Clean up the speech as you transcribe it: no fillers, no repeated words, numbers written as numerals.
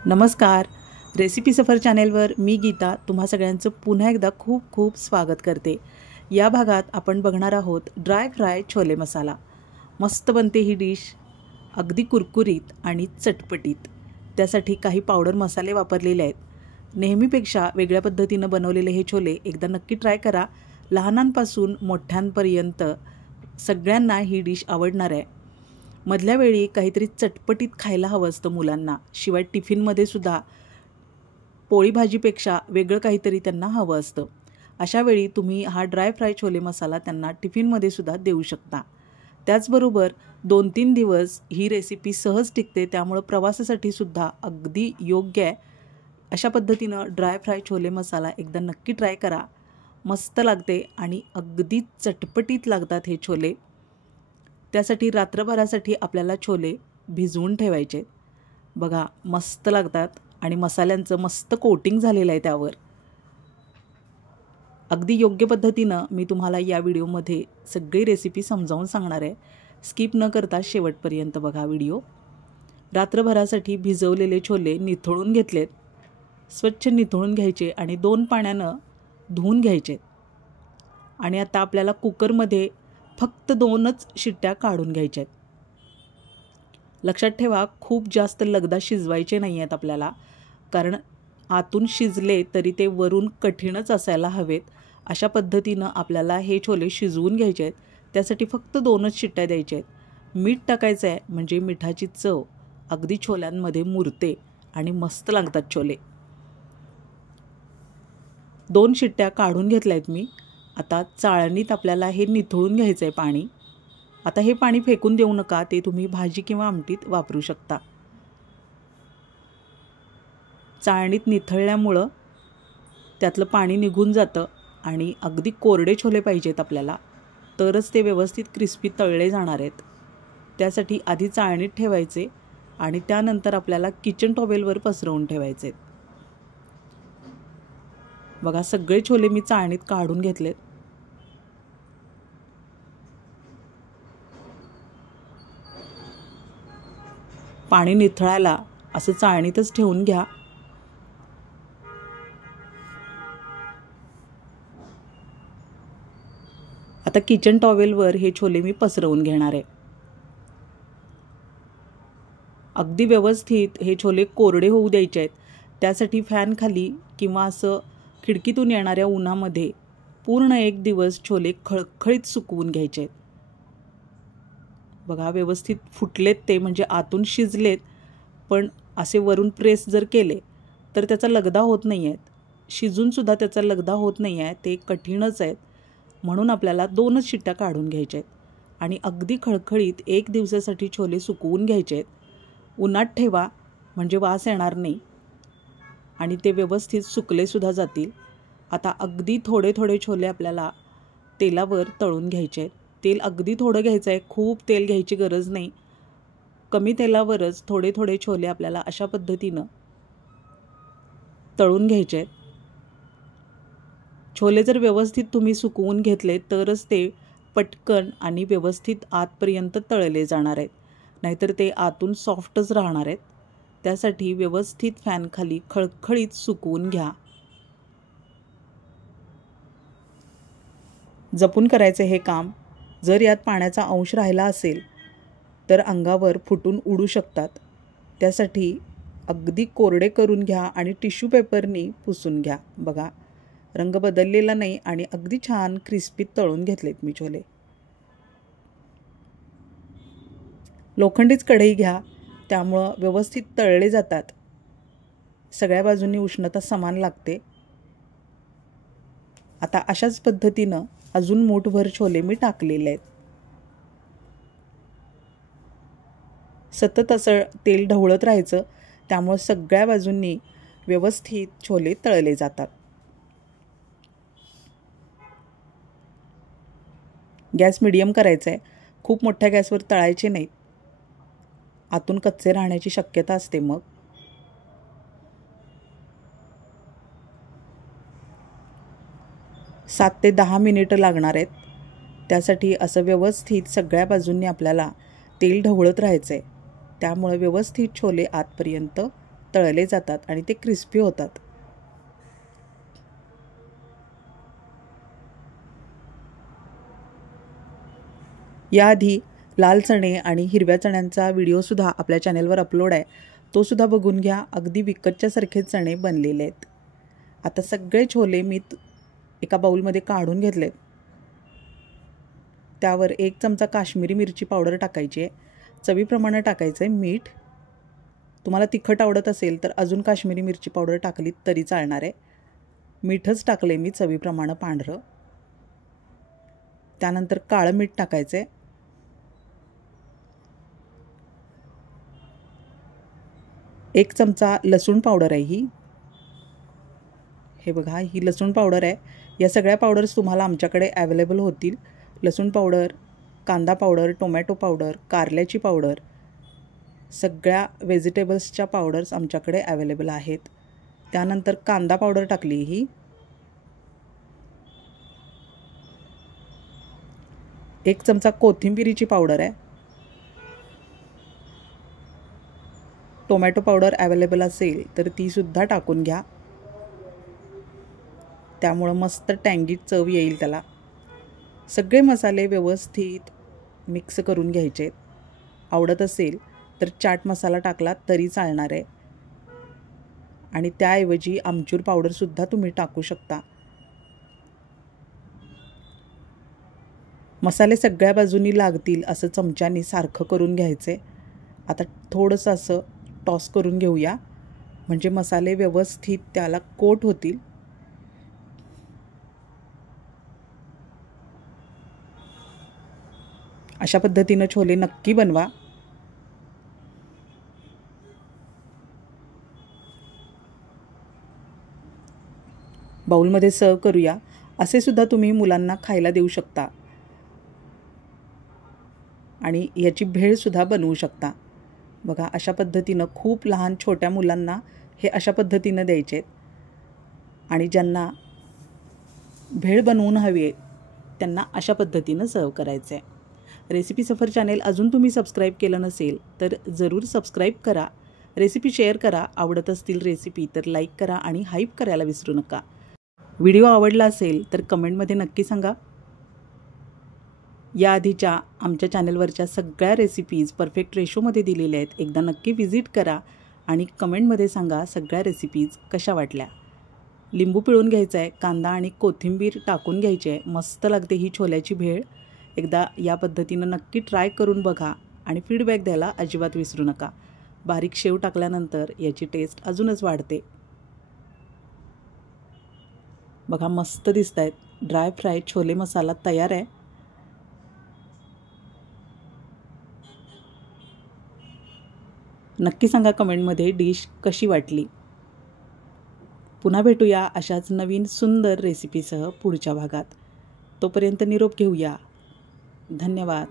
नमस्कार. रेसिपी सफर चॅनेलवर मी गीता तुम्हा सगळ्यांचं पुन्हा एकदा खूप खूप स्वागत करते. या भागात आपण बघणार आहोत ड्राय फ्राय छोले मसाला. मस्त बनते ही डिश, अगदी कुरकुरीत आणि चटपटीत. त्यासाठी काही पावडर मसाले वापरलेले आहेत. नेहमीपेक्षा वेगळ्या पद्धतीनं बनवलेले हे छोले एकदा नक्की ट्राय करा. लहानांपासून मोठ्यांपर्यंत सगळ्यांना ही डिश आवडणार आहे. मधल्या वेळी काहीतरी चटपटीत खायला हवं असतं मुलांना. शिवाय टिफिनमध्ये सुद्धा पोळी भाजीपेक्षा वेगळं काहीतरी त्यांना हवं असतं. अशा वेळी तुम्ही हा ड्राय फ्राय छोले मसाला त्यांना टिफिनमध्ये सुद्धा देऊ शकता. त्याचबरोबर 2-3 दिवस ही रेसिपी सहज टिकते, त्यामुळं प्रवासासाठी सुद्धा अगदी योग्य आहे. अशा पद्धतीनं ड्राय फ्राय छोले मसाला एकदा नक्की ट्राय करा. मस्त लागते आणि अगदी चटपटीत लागतात हे छोले. त्यासाठी रात्रभरासाठी आपल्याला छोले भिजवून ठेवायचे. बघा मस्त लागतात आणि मसाल्यांचं मस्त कोटिंग झालेलं आहे त्यावर. अगदी योग्य पद्धतीनं मी तुम्हाला या व्हिडिओमध्ये सगळी रेसिपी समजावून सांगणार आहे. स्किप न करता शेवटपर्यंत बघा व्हिडिओ. रात्रभरासाठी भिजवलेले छोले निथळून घेतलेत. स्वच्छ निथळून घ्यायचे आणि 2 पाण्यानं धुवून घ्यायचे. आणि आता आपल्याला कुकरमध्ये फक्त 2च शिट्ट्या काढून घ्यायच्या आहेत. लक्षात ठेवा, खूप जास्त लगदा शिजवायचे नाही आहेत आपल्याला, कारण आतून शिजले तरी ते वरून कठीणच असायला हवेत. अशा पद्धतीनं आपल्याला हे छोले शिजवून घ्यायचे आहेत. त्यासाठी फक्त 2च शिट्ट्या द्यायच्या आहेत. मीठ टाकायचं आहे म्हणजे मिठाची चव अगदी छोल्यांमध्ये मुरते आणि मस्त लागतात छोले. 2 शिट्ट्या काढून घेतल्या आहेत मी. आता चाळणीत आपल्याला हे निथळून घ्यायचं आहे पाणी. आता हे पाणी फेकून देऊ नका, ते तुम्ही भाजी किंवा आमटीत वापरू शकता. चाळणीत निथळल्यामुळं त्यातलं पाणी निघून जातं आणि अगदी कोरडे छोले पाहिजेत आपल्याला, तरच ते व्यवस्थित क्रिस्पी तळले जाणार आहेत. त्यासाठी आधी चाळणीत ठेवायचे आणि त्यानंतर आपल्याला किचन टॉवेलवर पसरवून ठेवायचे. बघा सगळे छोले मी चाळणीत काढून घेतलेत. पाणी निथळायला असं चाळणीतच ठेवून घ्या. आता किचन टॉवेलवर हे छोले मी पसरवून घेणार आहे. अगदी व्यवस्थित हे छोले कोरडे होऊ द्यायचे आहेत. त्यासाठी फॅन खाली किंवा असं खिडकीतून येणाऱ्या उन्हामध्ये पूर्ण 1 दिवस छोले खळखळीत सुकवून घ्यायचे आहेत. बघा व्यवस्थित फुटलेत ते, म्हणजे आतून शिजलेत, पण असे वरून प्रेस जर केले तर त्याचा लगदा होत नाही आहेत. शिजूनसुद्धा त्याचा लगदा होत नाही आहे, ते कठीणच आहेत. म्हणून आपल्याला 2च शिट्ट्या काढून घ्यायच्या आहेत आणि अगदी खळखळीत 1 दिवसासाठी छोले सुकवून घ्यायचे आहेत. उन्हात ठेवा म्हणजे वास येणार नाही आणि ते व्यवस्थित सुकलेसुद्धा जातील. आता अगदी थोडे थोडे छोले आपल्याला तेलावर तळून घ्यायचे आहेत. तेल अगदी थोडं घ्यायचं आहे, खूप तेल घ्यायची गरज नाही. कमी तेलावरच थोडे थोडे छोले आपल्याला अशा पद्धतीनं तळून घ्यायचे आहेत. छोले जर व्यवस्थित तुम्ही सुकवून घेतले तरच ते पटकन आणि व्यवस्थित आतपर्यंत तळले जाणार आहेत, नाहीतर ते आतून सॉफ्टच राहणार आहेत. त्यासाठी व्यवस्थित फॅनखाली खळखळीत सुकवून घ्या. जपून करायचे हे काम. जर यात पाण्याचा अंश राहिला असेल तर अंगावर फुटून उडू शकतात. त्यासाठी अगदी कोरडे करून घ्या आणि टिश्यू पेपरनी पुसून घ्या. बघा रंग बदललेला नाही आणि अगदी छान क्रिस्पी तळून घेतलेत मी छोले. लोखंडीच कढई घ्या, त्यामुळं व्यवस्थित तळले जातात. सगळ्या बाजूंनी उष्णता समान लागते. आता अशाच पद्धतीनं अजून मूठभर छोले मी टाकलेले आहेत. सतत असं तेल ढवळत राहायचं, त्यामुळे सगळ्या बाजूंनी व्यवस्थित छोले तळले जातात. गॅस मिडियम करायचा आहे. खूप मोठ्या गॅसवर तळायचे नाहीत, आतून कच्चे राहण्याची शक्यता असते. मग 7 ते 10 मिनिटं लागणार आहेत. त्यासाठी असं व्यवस्थित सगळ्या बाजूंनी आपल्याला तेल ढवळत राहायचं आहे. त्यामुळे व्यवस्थित छोले आतपर्यंत तळले जातात आणि ते क्रिस्पी होतात. याआधी लाल चणे आणि हिरव्या चण्यांचा व्हिडिओसुद्धा आपल्या चॅनेलवर अपलोड आहे, तोसुद्धा बघून घ्या. अगदी विकतच्यासारखे चणे बनलेले आहेत. आता सगळे छोले मी एका बाउलमध्ये काढून घेतलेत. त्यावर 1 चमचा काश्मीरी मिरची पावडर टाकायची आहे. चवीप्रमाणे टाकायचं आहे मीठ. तुम्हाला तिखट आवडत असेल तर अजून काश्मीरी मिरची पावडर टाकली तरी चालणार आहे. मीठच टाकले मी चवीप्रमाणे पांढरं. त्यानंतर काळं मीठ टाकायचं आहे. एक चमचा लसूण पावडर आहे ही. हे बघा, ही लसूण पावडर आहे. या सगळ्या पावडर्स तुम्हाला आमच्याकडे अवेलेबल होतील. लसूण पावडर, कांदा पावडर, टोमॅटो पावडर, कारल्याची पावडर, सगळ्या व्हेजिटेबल्सच्या पावडर्स आमच्याकडे अवेलेबल आहेत. त्यानंतर कांदा पावडर टाकली ही. एक चमचा कोथिंबिरीची पावडर आहे. टोमॅटो पावडर अवेलेबल असेल तर तीसुद्धा टाकून घ्या, त्यामुळं मस्त टँगी चव येईल त्याला. सगळे मसाले व्यवस्थित मिक्स करून घ्यायचे. आवडत असेल तर चाट मसाला टाकला तरी चालणार आहे आणि त्याऐवजी आमचूर पावडरसुद्धा तुम्ही टाकू शकता. मसाले सगळ्या बाजूनी लागतील असं चमच्यानी सारखं करून घ्यायचे. आता थोडंसं असं टॉस करून घेऊया, म्हणजे मसाले व्यवस्थित त्याला कोट होतील. अशा पद्धतीनं छोले नक्की बनवा. बाउलमध्ये सर्व करूया. असे सुद्धा तुम्ही मुलांना खायला देऊ शकता आणि याची भेळसुद्धा बनवू शकता. बघा, अशा पद्धतीनं खूप लहान छोट्या मुलांना हे अशा पद्धतीनं द्यायचे आहेत आणि ज्यांना भेळ बनवून हवी आहे त्यांना अशा पद्धतीनं सर्व करायचं आहे. रेसिपी सफर चॅनेल अजून तुम्ही सबस्क्राईब केलं नसेल तर जरूर सबस्क्राईब करा. रेसिपी शेअर करा. आवडत असतील रेसिपी तर लाईक करा आणि हाईप करायला विसरू नका. व्हिडिओ आवडला असेल तर कमेंटमध्ये नक्की सांगा. याआधीच्या आमच्या चॅनलवरच्या सगळ्या रेसिपीज परफेक्ट रेशोमध्ये दिलेल्या आहेत. एकदा नक्की व्हिजिट करा आणि कमेंटमध्ये सांगा सगळ्या रेसिपीज कशा वाटल्या. लिंबू पिळून घ्यायचा आहे, कांदा आणि कोथिंबीर टाकून घ्यायची आहे. मस्त लागते ही छोल्याची भेळ. एकदा या पद्धतीनं नक्की ट्राय करून बघा आणि फीडबॅक द्यायला अजिबात विसरू नका. बारीक शेव टाकल्यानंतर याची टेस्ट अजूनच वाढते. बघा, मस्त दिसत आहेत. ड्राय फ्राय छोले मसाला तयार आहे. नक्की सांगा कमेंटमध्ये डिश कशी वाटली. पुन्हा भेटूया अशाच नवीन सुंदर रेसिपीसह पुढच्या भागात. तोपर्यंत निरोप घेऊया. धन्यवाद.